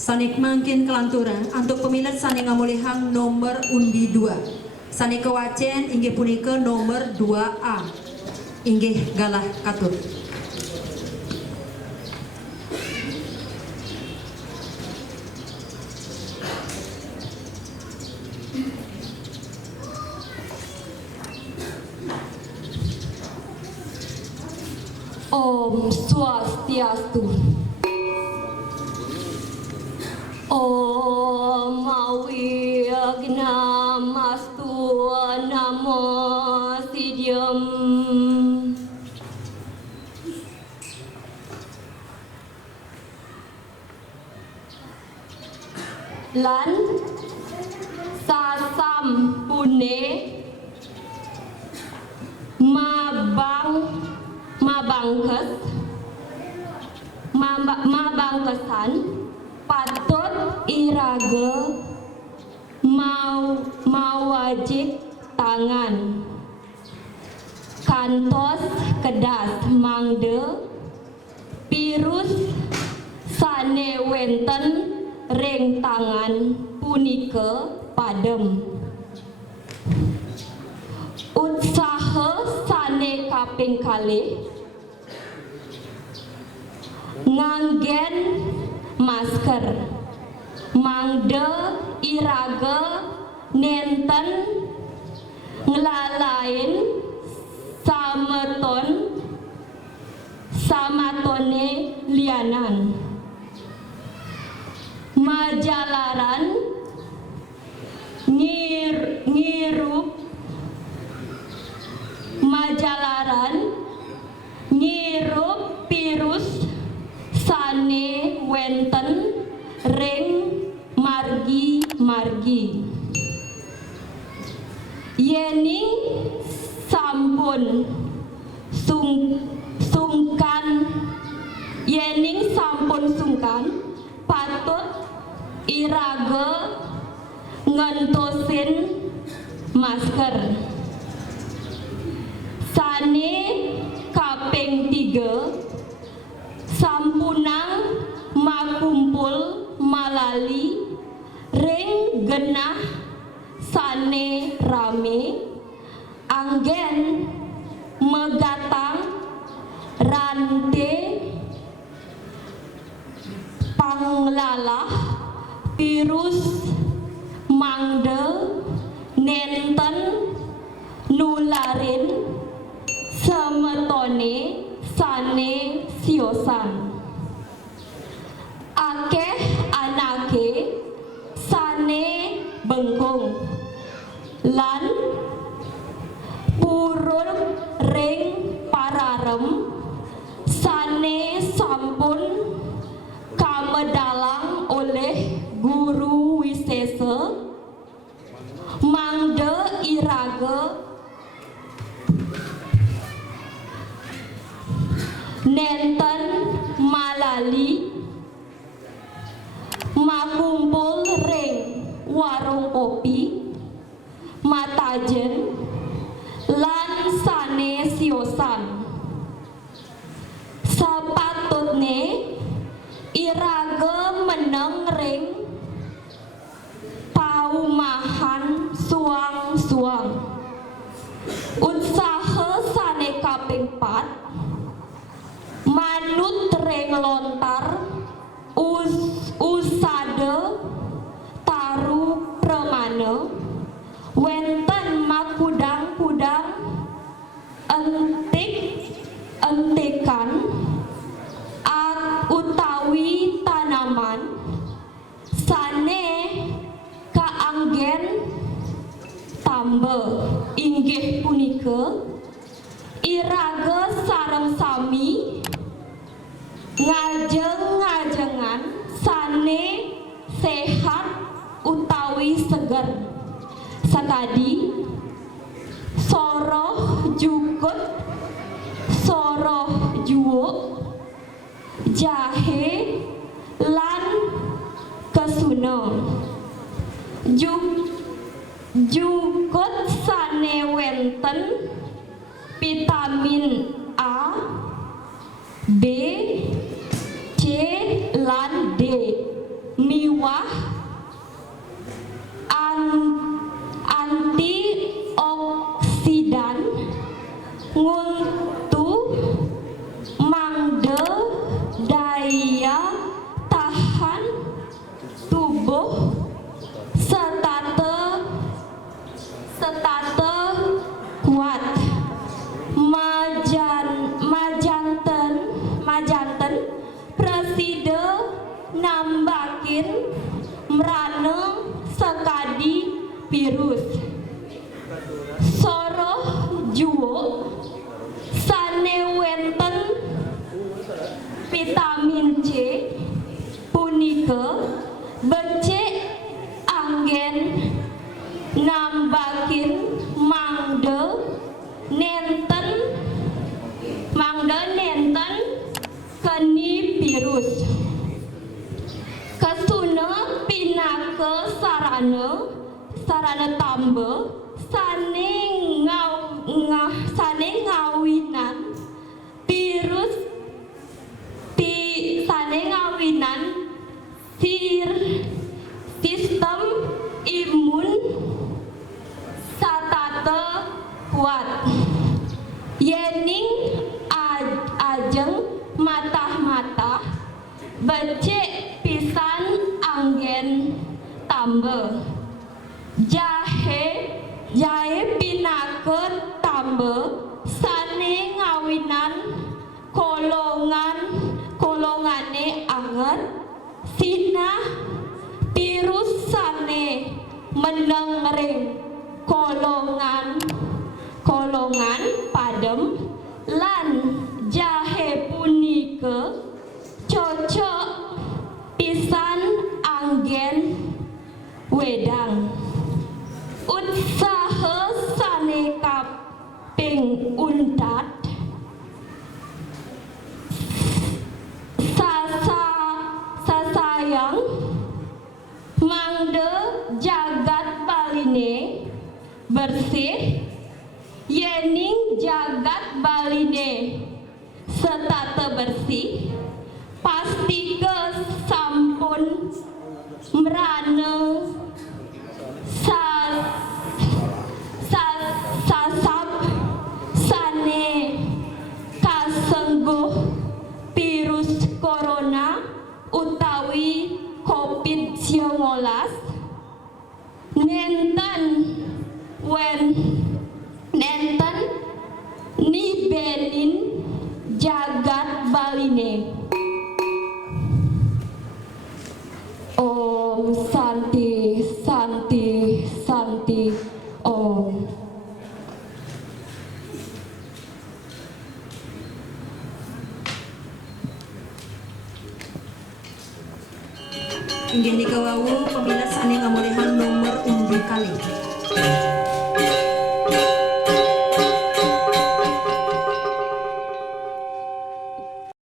Sanik mangkin kelanturan untuk pemilat saning ngamulihang nomor undi 2. Sanik kewacen inggih punika nomor 2A. Inggih galah katur. Om Swastiastu. Om Awignamastu Namo Sidyam. Lan sasampune mabangkesan patut iraga mawajib tangan kantos kedas mangde pirus sane wenten ring tangan punika padem usaha sane kaping kalih nganggen masker mangde iraga nenten ngelalain samatone lianan majalaran ngirup pirus sane wenten ring margi yening sampun sungkan patut iraga ngentosin masker sane kaping 3 sampunang makumpul malali ring genah sane rame anggen megatang rante panglalah virus mangde nenten nularin semetone sane siosan akeh anake sane bengkung lan purun ring pararem sane sampun kamedalang oleh guru wisesa mangde iraga nenten malali makumpul ring warung kopi matajen lan sane siosan sepatutne iraga meneng ring paumahan suang-suang Usaha sane kaping 4 manut reng lontar usade taru premane wenten makudang-kudang entikan utawi tanaman sane kaanggen tambe inggih punika irage sareng sami ngajeng-ngajengan sane sehat utawi seger sakadi soroh jukut soroh juwuk jahe lan kesuna jukut sane wenten vitamin A, B, C lan D miwah antioksidan nguntu mangde daya tahan tubuh setate kuat majanten preside nambakin mrane sekadi virus soroh juwuk sane wenten vitamin C punika becik anggen nambakin mangde nenten keni virus kesuna pinake sarana tambe sane ngawinan virus sane ngawinan sistem imun satate kuat yening ajeng matah-matah becik pisan anggen tambe jahe pinake tambe sane ngawinan kolongane anget sinah virus sane meneng ring kolongan padem lan jahe punika cocok pisan anggen wedang usaha sane kaping untat sasayang mangde jagat baline bersih yening jagat baline setate bersih pastike sampun mrane sasab sane kasengguh virus corona utawi COVID-19 nenten nibenin jagat baline. Om Santi Santi Santi Om. Inggih nikawawu pamilas ane